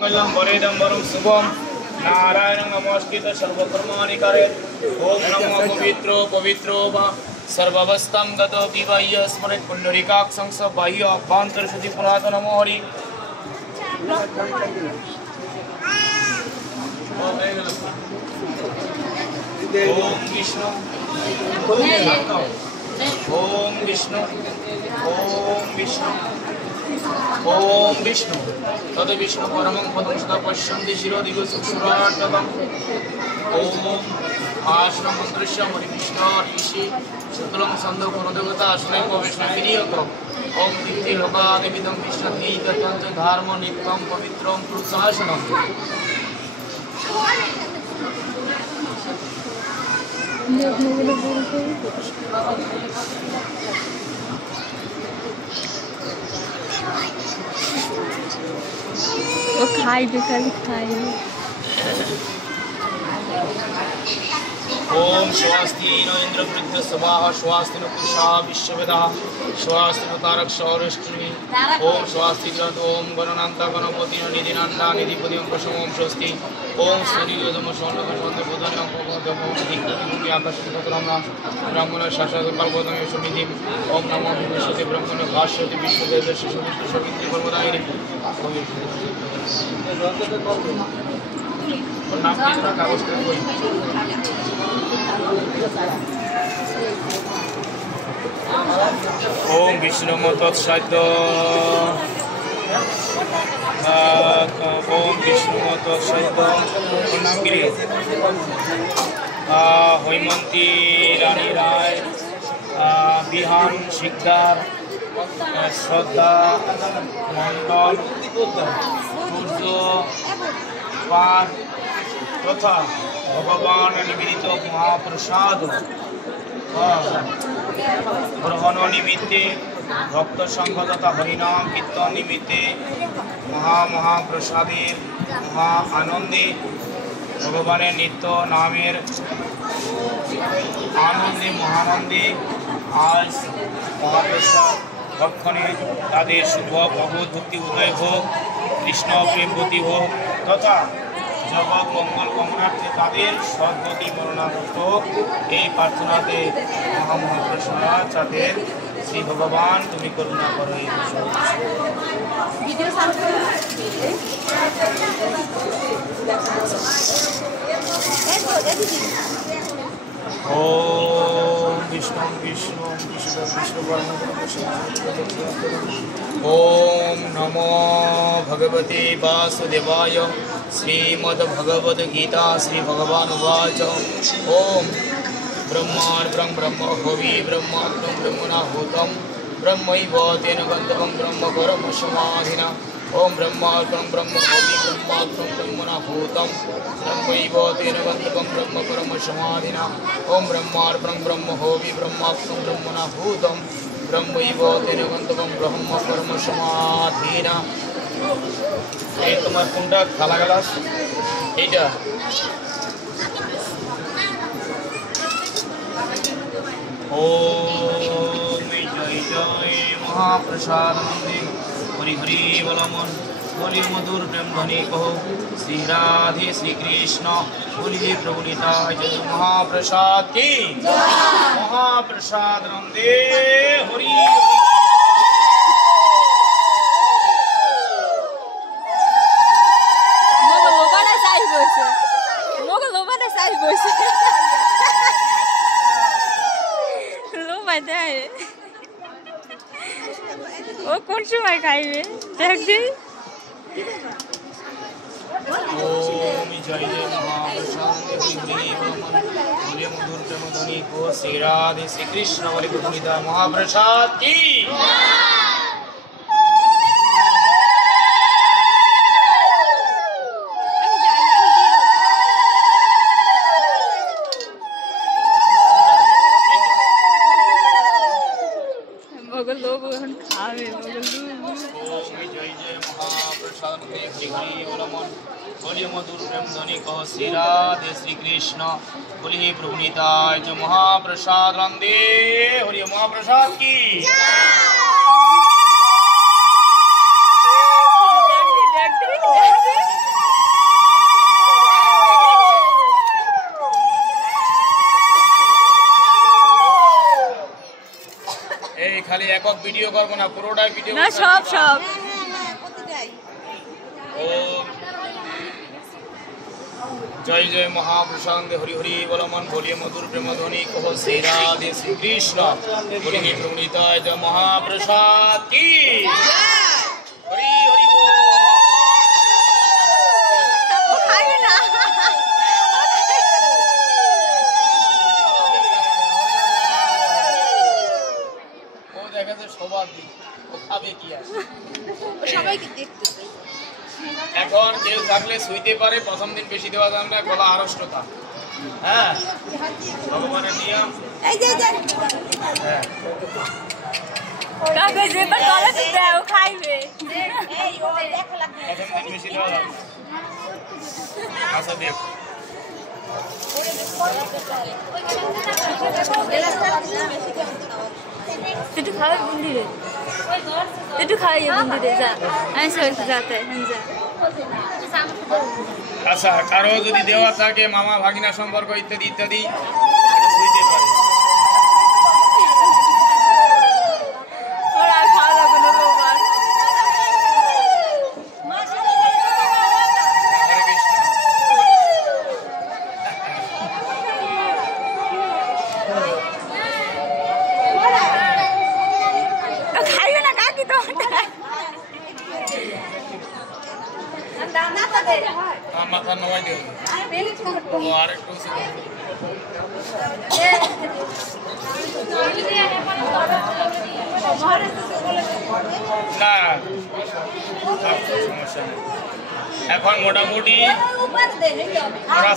वरेदम्बरं शुभं नारायणं नमस्कृत सर्वकर्माणि कारयेत्। ओम नमो पवित्रो पवित्रो वा सर्वावस्थां गतो विवाह्य स्मरेत् पुण्डरीकाक्षं स बाह्य अभ्यन्तरशुद्धि पुनात नमो हरि। ओम विष्णु ओम विष्णु ओम विष्णु ओम विष्णु तद विष्णु परमं पदं सदा पश्यन्ति शिरोदिगो सुक्षुराट्टकम्। ओम आश्रम मंत्रस्य मणिविष्णु ऋषि शुक्लं सन्दो गुणदेवता आश्रय विष्णु विनियोग। ओम दीप्ति लोकादिविदं विष्णुति तत्वं धर्म नित्यं पवित्रं पुरुषासनम्। वो खाई खाली खाई। ओम स्वस्ति नो इंद्र वृद्ध सभा स्वस्ति नो पुषा विश्ववेदा स्वस्ति नो तारक सौरष्टमी। ओम स्वस्ति ग्रह ओम गणनांता गणपति निधिनांता निधिपति अंकुशम ओम स्वस्ति। ओम सूर्योदम सोनगणवंत बुधन अंकुशम दिक्कति आकाश पुत्रमना ब्राह्मण शासक कल्पतम सुनिधि। ओम नमो विष्णुते ब्रह्मण भाष्यते विश्वदेव शिशुविष्णु सवित्री परमदायिनी। और नाम कितना कागज पे कोई ओम विष्णु तत्सत्य ओम विष्णु तत्सत्य और नाम गिरी হৈমন্তী রানী রায় বিহান শিকদার শ্রদ্ধা মন্ডল সূর্য पार तथा भगवान निमित्त महाप्रसाद ग्रहण निमित्ते भक्त संघ तथा हरिनाम कीर्तन निमित्ते महाप्रसादेर महा आनंदे भगवान नित्य नामेर आनंदे महानंदे आज महाप्रसाद भक्षणे तादेर शुभ भगवत भक्ति उदय हो कृष्ण प्रेमवती हो तथा जगत मंगल कामनार्थे तादेर सद्गति बर्णनार्थ এই প্রার্থনাতে মহাপ্রসাদ তাদের শ্রী ভগবান তুমি করুণা করো। এই ভিডিও সার্চ করো ओम विष्णु विष्णु विष्णु विष्णु ओम नमो भगवते वासुदेवाय श्रीमद्भगवद गीता श्री भगवान उवाच ओम ब्रह्मार्पणं ब्रह्म भवि ब्रह्माग्नं ब्रह्मणाहुतं ब्रह्मैव तेन गन्तव्यं ब्रह्म परम समाधिना। ओम ब्रह्मार्पणं ब्रह्म भवि ब्रह्माग्नं ब्रह्मणाहुतं ब्रह्मैव तेन गन्तव्यं ब्रह्म परम समाधिना। ओम ब्रह्मार्पणं ब्रह्म भवि ब्रह्माग्नं ब्रह्मणाहुतं ब्रह्मैव तेन गन्तव्यं ब्रह्म परम समाधिना। এই তোমার কোনটা খালা গেলাস এইটা ओम जय जय महाप्रसाद हरि हरि बलमन बोलिए मधुर प्रेम ध्वनि कहो श्री राधे श्री कृष्ण बोलिए प्रभु निताय जय महाप्रसाद की महाप्रसाद नंदे हरि ओ कौन समय खाइबे देख दी। ओम जय जय महाप्रसाद बोलिए मधुर प्रेम ध्वनि को श्री राधे श्री कृष्ण बोले प्रभुनिता महाप्रसाद की। लोग खावे ओम जय जय महाप्रसाद हरि हरि बोलमन बोलिए मधुर प्रेम ध्वनि कहो श्री राधे श्री कृष्ण बोलिए प्रभु निताय जय महाप्रसाद नंदे हरि महाप्रसाद की। একক ভিডিও করবো না, পুরোটাই ভিডিও না সব সব জয় জয় মহাপ্রসাদ হরি হরি বলমন বলিয়ে মধুর প্রেম ধ্বনি কহ শ্রী রাধে শ্রীকৃষ্ণ বলি প্রণীতায় জয় মহাপ্রসাদ কি হরি হরি বল। খাইবে না ও দেখাচ্ছে সবার দিক, ও খাবে কি আছে সবাইকে দেখতে চাই। এখন কেউ থাকলে শুইতে পারে, প্রথম দিন বেশি দেওয়া যাবে না, গলা আড়ষ্টতা। হ্যাঁ ভগবানের নিয়ম। হ্যাঁ কাকে যেবার গলা তো দাও খাইবে প্রথম দিন বেশি দেওয়া যাবে না। আচ্ছা দেখ একটু খাবে বুন্দি রে একটু খাইয়ে বুন্দি রে যা আমি সবাই যাতে যা আচ্ছা কারো যদি দেওয়া থাকে মামা ভাগিনা সম্পর্ক ইত্যাদি ইত্যাদি এটা শুইতে পারে। ওরা খাওয়া লাগবে না বাবার হরে কৃষ্ণ। খাইবে না কাকি তো আমার মাথা নয় দেব ও আর একটু উঁচু করো। না সমস্যা নেই। এখন মোটামুটি ওরা